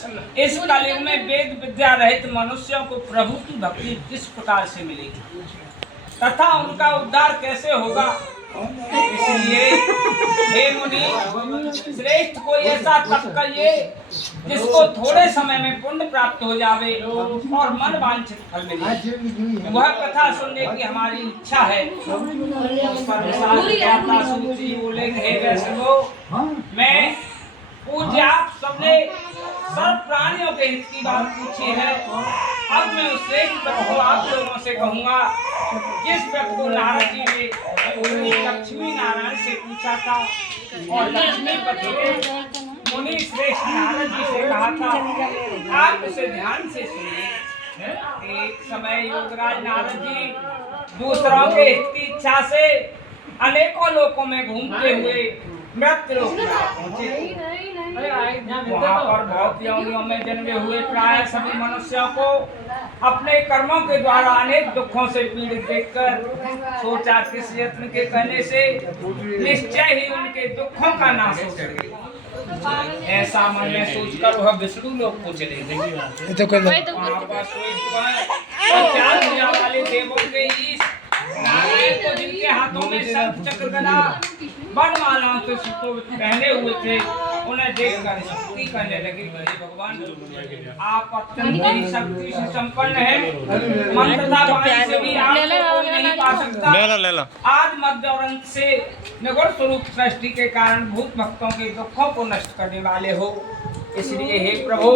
इस कलयुग में वेद विद्या रहित मनुष्यों को प्रभु की भक्ति किस प्रकार से मिलेगी तथा उनका उद्धार कैसे होगा। इसलिए हे मुनि, श्रेष्ठ कोई ऐसा तप करिए जिसको थोड़े समय में पुण्य प्राप्त हो जावे और मन वांछित फल मिले। वह कथा सुनने की हमारी इच्छा है। उस पर सूत जी बोले, हे वैष्णवो, मैं पूज्य आप सबने सब प्राणियों के हित की बात पूछी है। अब मैं उस श्रेष्ठ व्रत को आप लोगों से कहूँगा जिस व्रत को नारद जी ने लक्ष्मी नारायण से पूछा था और लक्ष्मी पति ने मुनि श्रेष्ठ नारद जी से कहा था। आप उसे ध्यान से सुनिए। एक समय योगराज नारद जी दूसरों के हित की इच्छा से अनेकों लोकों में घूमते हुए मृत्यु लोक पहुंचे। वहाँ पर बहुत योनियों में जन्मे हुए प्राय सभी मनुष्यों को अपने कर्मों के द्वारा अनेक दुखों से पीड़ित देखकर सोचा किस यत्न के कहने से निश्चय ही उनके दुखों का नाश हो सके। ऐसा मन में सोचकर वह विष्णु लोक को चले गए। वहाँ पर वाले देवों के ईश नारायण को जिनके हाथों में शंख चक्र गदा वनमालाओं से सुशोभित पहने हुए थे, उन्हें देखकर स्तुति करने लगे। भगवान, आप अत्यंत ही शक्ति से संपन्न हैं। मन तथा वाणी से भी आपको कोई नहीं पा सकता। आज मध्य और अंत से निगुण स्वरूप सृष्टि के कारण भूत भक्तों के दुखों को नष्ट करने वाले हो। इसलिए हे प्रभु,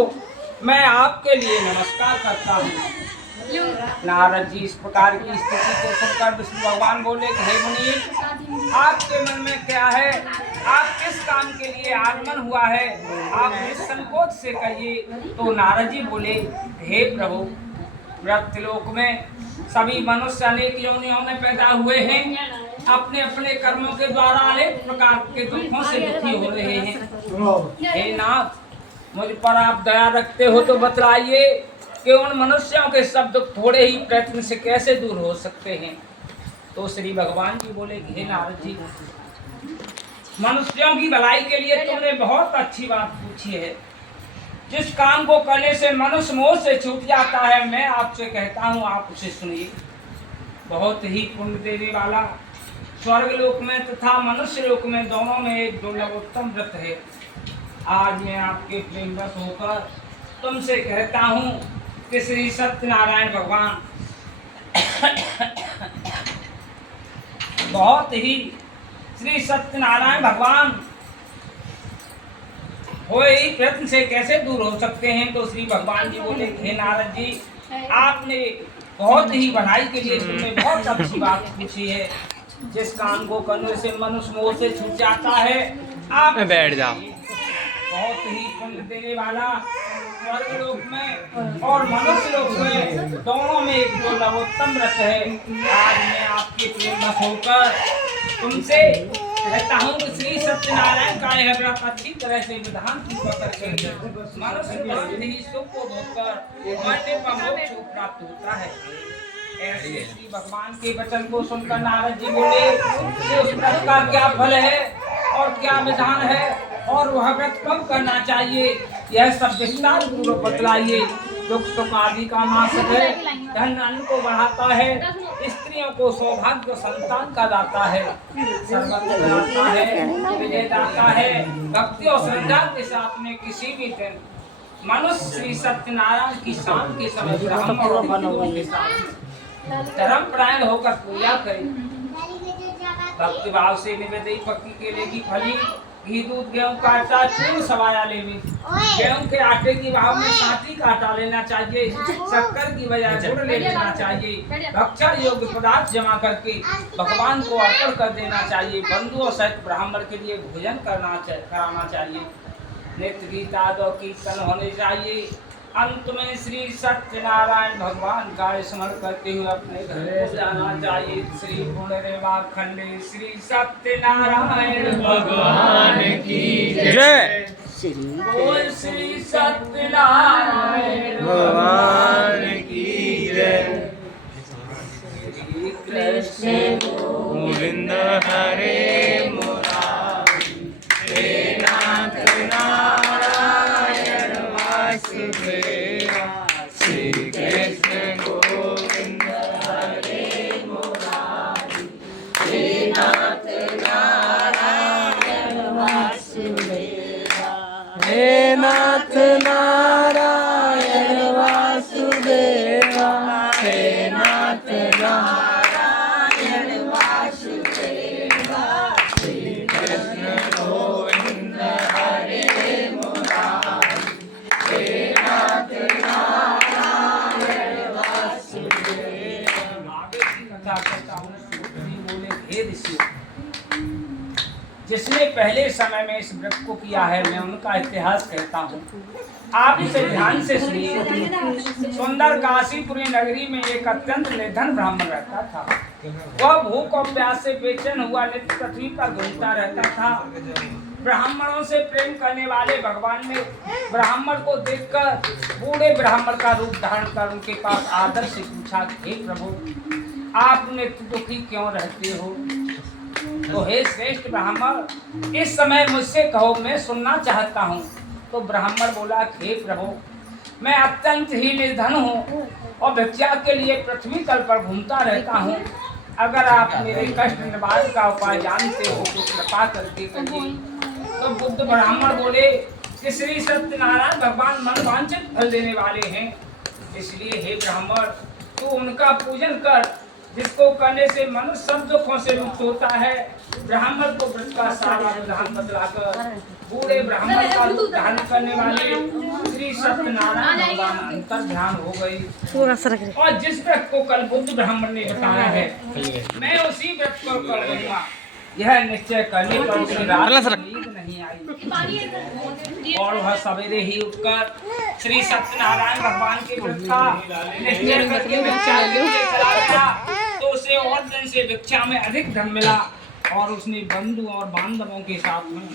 मैं आपके लिए नमस्कार करता हूँ। नारद जी इस प्रकार की स्थिति को सुनकर विष्णु भगवान बोले, हे मुनि, आपके मन में क्या है? आप किस काम के लिए आगमन हुआ है? आप निसंकोच से कहिए। तो नारद जी बोले, हे प्रभु, मृत्युलोक में सभी मनुष्य अनेक योनियों में पैदा हुए हैं। अपने अपने कर्मों के द्वारा अनेक प्रकार के दुखों से दुखी हो रहे हैं। हे नाथ, मुझ पर आप दया रखते हो तो बतलाइए कि उन मनुष्यों के सब दुख थोड़े ही प्रयत्न से कैसे दूर हो सकते हैं। तो श्री भगवान जी बोले, हे नारद जी, मनुष्यों की भलाई के लिए तुमने बहुत अच्छी बात पूछी है। जिस काम को करने से मनुष्य मोह से छूट जाता है, मैं आपसे कहता हूँ, आप उसे सुनिए। बहुत ही पुण्य देने वाला स्वर्ग लोक में तथा मनुष्य लोक में दोनों में एक दुर्लभ उत्तम व्रत है। आज मैं आपके प्रेमवश होकर तुमसे कहता हूँ कि श्री सत्यनारायण भगवान बहुत ही श्री सत्यनारायण भगवान होए ही प्रयत्न से कैसे दूर हो सकते हैं। तो श्री भगवान जी बोले, हे नारद जी, आपने बहुत ही भलाई के लिए तुमने बहुत अच्छी बात पूछी है। जिस काम को करने से मनुष्य मोह से छूट जाता है, आप बैठ जाओ। बहुत ही पुण्य देने वाला स्वर्ग लोक में और मनुष्य लोक में दोनों में एक दुर्लभोत्तम व्रत है। आज मैं आपके प्रेमवश होकर तुमसे कहता हूँ कि श्री सत्यनारायण का यह व्रत अच्छी तरह से विधान पूर्वक करके मनुष्य बहुत ही सुख को भोगकर मरने पर मोक्ष प्राप्त होता है। ऐसे श्री भगवान के वचन को सुनकर नारद जी बोले कि उस व्रत का क्या फल है और क्या विधान है और वह व्रत कब करना चाहिए, यह सब विस्तार पूर्वक बतलाइए। दुख सुख आदि का नाशक है, धन अन्न को बढ़ाता है, स्त्रियों को सौभाग्य संतान का दाता है, सर्वत्र दाता है, विजय दाता है। भक्ति और श्रद्धा के साथ में किसी भी दिन मनुष्य श्री सत्यनारायण की शाम के समय ब्राह्मण और बंधुओं के साथ धर्म परायण होकर पूजा करें। भक्ति भाव से निवेदी पक्की केले की फली, घी दूध गेहूं का आटा चूर्ण सवाया लेवी। गेहूं के आटे की भाव में साथी का आटा लेना चाहिए, शक्कर की बजाय गुड़ ले लेना चाहिए। भक्षण योग्य पदार्थ जमा करके भगवान को अर्पण कर देना चाहिए। बंधुओं सहित ब्राह्मण के लिए भोजन कराना चाहिए। नित्य गीता दो कीर्तन होने चाहिए। अंत में श्री सत्यनारायण भगवान का स्मरण करते हुए अपने घर को जाना चाहिए। श्री पूर्णिमा खंडे श्री सत्यनारायण भगवान की जय। बोल श्री सत्यनारायण भगवान की जय। श्री कृष्ण गोविंद हरे मुरारी, हे नाथ नारायण हे नाथ नारायण वासुदेवा, हे नाथ नारायण वासुदेवा, श्री कृष्ण गोविंद हरे मुरारी, हे नाथ नारायण वासुदेवा। आगे की कथा करता हूँ। सूतजी बोले, हे ऋषि, जिसने पहले समय में इस व्रत को किया है, मैं उनका इतिहास कहता हूँ, आप इसे ध्यान से सुनिए। सुंदर काशीपुरी नगरी में एक अत्यंत निर्धन ब्राह्मण रहता था। वह भूख और प्यास से बेचैन हुआ नित्य पृथ्वी पर घूमता रहता था। ब्राह्मणों से प्रेम करने वाले भगवान ने ब्राह्मण को देखकर बूढ़े ब्राह्मण का रूप धारण कर उनके पास आदर से पूछा, हे प्रभु, आप नित्य दुखी क्यों रहते हो? तो हे श्रेष्ठ ब्राह्मण, इस समय मुझसे कहो, मैं सुनना चाहता हूँ। तो ब्राह्मण बोला, हे प्रभु, मैं अत्यंत ही निर्धन हूँ और भिक्षा के लिए पृथ्वी तल पर घूमता रहता हूँ। अगर आप मेरे कष्ट निवारण का उपाय जानते हो तो कृपा करके कहिए। तो बुद्ध ब्राह्मण बोले कि श्री सत्यनारायण भगवान मनवांछित फल देने वाले हैं, इसलिए हे ब्राह्मण, तू उनका पूजन कर, जिसको करने से मनुष्य सब दुखों से मुक्त होता है। ब्राह्मण को व्रत का सारा विधान बतलाकर बूढ़े ब्राह्मण का रूप धारण करने वाले श्री सत्यनारायण भगवान अंतर ध्यान हो गई। और जिस व्रत को कल बुद्ध ब्राह्मण ने बताया है, मैं उसी व्रत को करूंगा। यह निश्चय करने पर उसे रात नींद नहीं आई और वह सवेरे ही उठकर श्री सत्यनारायण भगवान के व्रत का निश्चय करके भिक्षा के लिए चला गया। तो उसे और दिन से भिक्षा में अधिक धन मिला और उसने बंधु और बांधवों के साथ में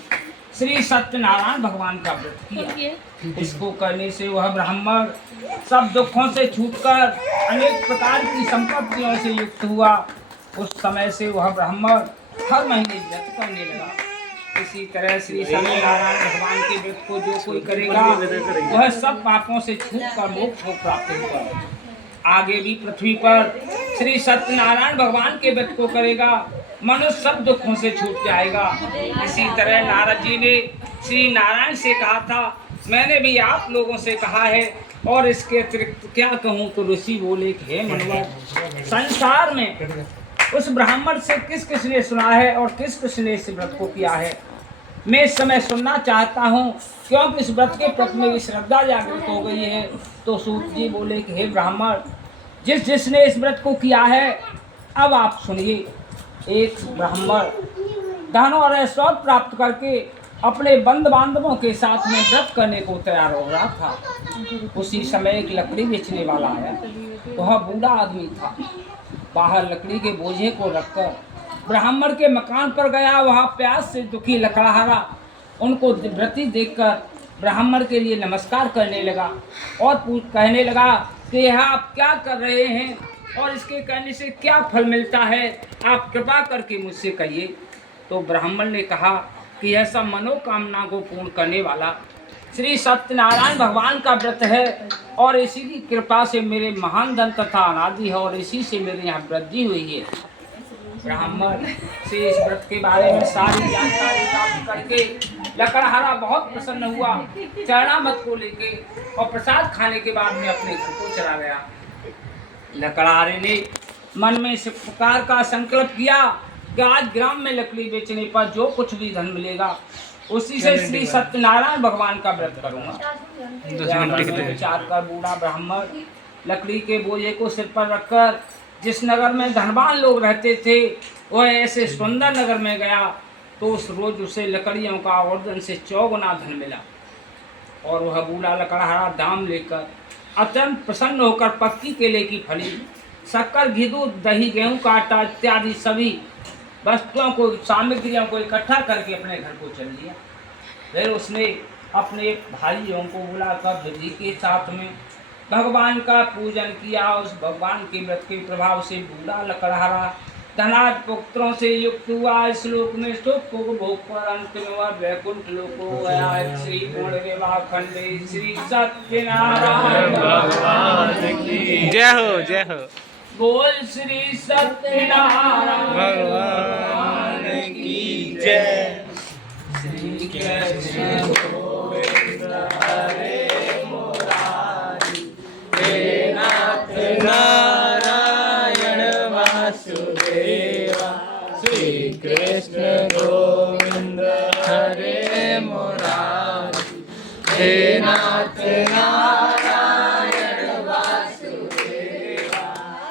श्री सत्यनारायण भगवान का व्रत किया। इसको करने से वह ब्राह्मण सब दुखों से छूटकर अनेक प्रकार की संपत्तियों से युक्त हुआ। उस समय से वह ब्राह्मण हर महीने व्रत करने लगा। इसी तरह श्री सत्यनारायण भगवान के व्रत को जो कोई करेगा वह सब पापों से छूटकर मोक्ष को प्राप्त होगा। आगे भी पृथ्वी पर श्री सत्यनारायण भगवान के व्रत को करेगा, मनुष्य सब दुखों से छूट जाएगा। इसी तरह नारद जी ने श्री नारायण से कहा था, मैंने भी आप लोगों से कहा है और इसके अतिरिक्त क्या कहूँ। तो ऋषि बोले, हे मनुवर, संसार में उस ब्राह्मण से किस किस ने सुना है और किस किस ने इस व्रत को किया है, मैं इस समय सुनना चाहता हूँ, क्योंकि इस व्रत के प्रति मेरी श्रद्धा जागृत हो गई है। तो सूत जी बोले कि हे ब्राह्मण, जिसने इस व्रत को किया है, अब आप सुनिए। एक ब्राह्मण धन और ऐश्वर्य प्राप्त करके अपने बंद बांधवों के साथ में व्रत करने को तैयार हो रहा था। उसी समय एक लकड़ी बेचने वाला आया। वह बूढ़ा आदमी था। बाहर लकड़ी के बोझे को रखकर ब्राह्मण के मकान पर गया। वहाँ प्यास से दुखी लकड़हारा उनको व्रती देखकर ब्राह्मण के लिए नमस्कार करने लगा और कहने लगा कि यह आप क्या कर रहे हैं और इसके करने से क्या फल मिलता है, आप कृपा करके मुझसे कहिए। तो ब्राह्मण ने कहा कि यह सब मनोकामना को पूर्ण करने वाला श्री सत्यनारायण भगवान का व्रत है और इसी की कृपा से मेरे महान धन तथा अनादि है और इसी से मेरे यहाँ वृद्धि हुई है। ब्राह्मण से इस व्रत के बारे में सारी जानकारी प्राप्त करके लकड़हारा बहुत प्रसन्न हुआ। चरणामत को लेके और प्रसाद खाने के बाद में अपने घर को चला गया। लकड़हारे ने मन में इस प्रकार का संकल्प किया कि आज ग्राम में लकड़ी बेचने पर जो कुछ भी धन मिलेगा उसी से श्री सत्यनारायण भगवान का व्रत करूंगा। विचार कर बूढ़ा ब्राह्मण लकड़ी के बोझे को सिर पर रखकर जिस नगर में धनवान लोग रहते थे वह ऐसे सुंदर नगर में गया। तो उस रोज उसे लकड़ियों का आवर्धन से 4 गुना धन मिला और वह बूढ़ा लकड़हारा दाम लेकर अत्यंत प्रसन्न होकर पक्की केले की फली, शक्कर, घी, दूध, दही, गेहूं का आटा इत्यादि सभी वस्तुओं को, सामग्रियों को इकट्ठा करके अपने घर को चल लिया। फिर उसने अपने भाइयों को बुलाकर विधि के साथ में भगवान का पूजन किया। उस भगवान के व्रत के प्रभाव से बूढ़ा लकड़हारा धनाद पुत्रों से युक्त हुआ। इस लोक में सुख भोग पर अंत में वह वैकुंठ लोको गया। श्री पूर्ण खंडे श्री सत्यनारायण भगवान की जय हो, जय हो। बोल श्री सत्यनारायण भगवान की जय। श्री कृष्ण हे नाथ नारायण वासुदेवा,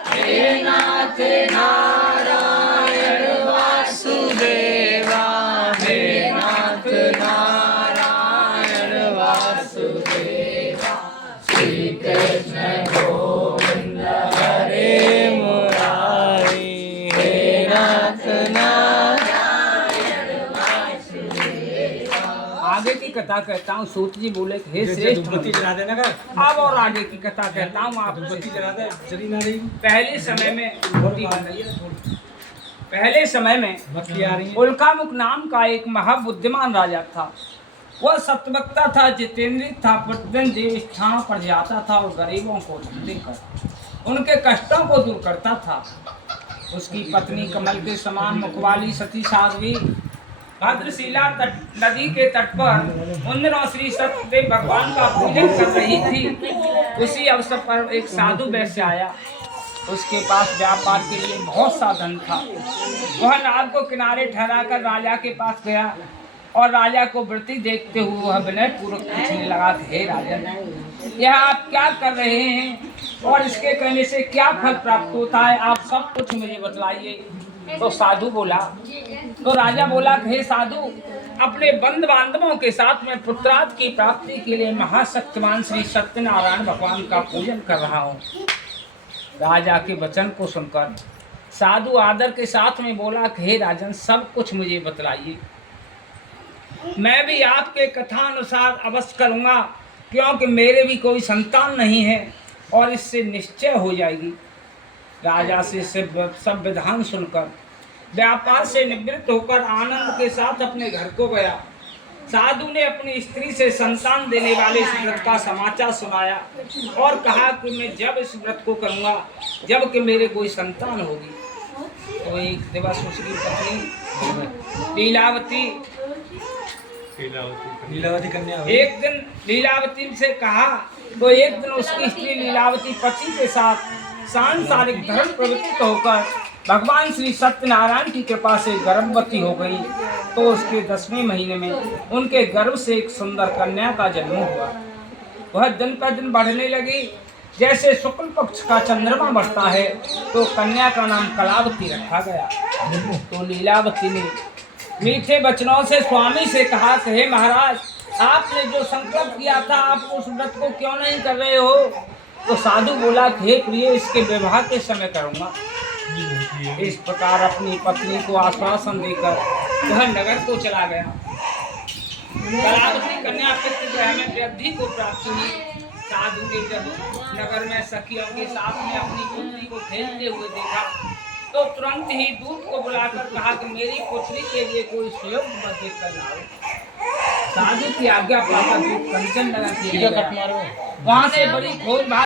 हे नाथ नारायण वासुदेवा, हे नाथ नारायण वासुदेवा। श्री कृष्ण गोविंद हरे मुरारी, हे नाथ नारायण वासुदेवा। आगे की कथा कहता हूँ। सूत जी बोले हे श्रेष्ठ बत्ती जला देना का। अब और आगे की कथा कहता हूँ आप। बत्ती जला दे, जली ना रही। पहले समय में पहले समय में बत्ती आ रही है। उल्कामुख नाम का एक महाबुद्धिमान राजा था। वह सत्यवक्ता था, जितेंद्रिय था, प्रतिदिन देव स्थानों पर जाता था और गरीबों को देकर उनके कष्टों को दूर करता था। उसकी पत्नी कमल के समान मुखवाली सती साध्वी भद्रशिला नदी के तट पर उन दिनों श्री सत्यदेव भगवान का पूजन कर रही थी। उसी अवसर पर एक साधु वैश्य आया। उसके पास व्यापार के लिए बहुत सा धन था। वह नाव को किनारे ठहराकर राजा के पास गया और राजा को वृत्ति देखते हुए वह विनय पूर्वक पूछने लगा, हे राजन, यह आप क्या कर रहे हैं और इसके करने से क्या फल प्राप्त होता है? आप सब कुछ मुझे बतलाइए। तो साधु बोला, तो राजा बोला, हे साधु, अपने बंधु बांधवों के साथ में पुत्रार्थ की प्राप्ति के लिए महाशक्तिमान श्री सत्यनारायण भगवान का पूजन कर रहा हूँ। राजा के वचन को सुनकर साधु आदर के साथ में बोला, हे राजन, सब कुछ मुझे बतलाइए। मैं भी आपके कथा अनुसार अवश्य करूँगा, क्योंकि मेरे भी कोई संतान नहीं है और इससे निश्चय हो जाएगी। राजा से सब विधान सुनकर व्यापार से निवृत्त होकर आनंद के साथ अपने घर को गया। साधु ने अपनी स्त्री से संतान देने वाले इस व्रत का समाचार सुनाया और कहा कि मैं जब इस व्रत को करूँगा जब कि मेरे कोई संतान होगी। तो एक दिवस उसकी पत्नी लीलावती कन्या एक दिन लीलावती से कहा, तो एक दिन उसकी स्त्री लीलावती पति के साथ सांसारिक धर्म प्रवृत्त होकर भगवान श्री सत्यनारायण की कृपा से गर्भवती हो गई। तो उसके 10वें महीने में उनके गर्भ से एक सुंदर कन्या का जन्म हुआ। वह दिन पर दिन बढ़ने लगी। जैसे शुक्ल पक्ष का चंद्रमा बढ़ता है, तो कन्या का नाम कलावती रखा गया। तो लीलावती ने मीठे वचनों से स्वामी से कहा, हे महाराज, आपने जो संकल्प किया था, आप उस व्रत को क्यों नहीं कर रहे हो? तो साधु बोला, हे प्रिय, इसके विवाह के समय करूँगा। इस प्रकार अपनी पत्नी को आश्वासन देकर वह नगर को चला गया। कलावती कन्या पितृगृह में वृद्धि को प्राप्त हुई। साधु ने जब नगर में सखियों के साथ में अपनी पुत्री को खेलते हुए देखा, तो तुरंत ही दूत को बुलाकर कहा कि मेरी पुत्री के लिए कोई सुयोग्य वर देखकर लाओ। साधु की आज्ञा पाकर दूत कंचन नगर के लिए गया। वहाँ से बड़ी खोज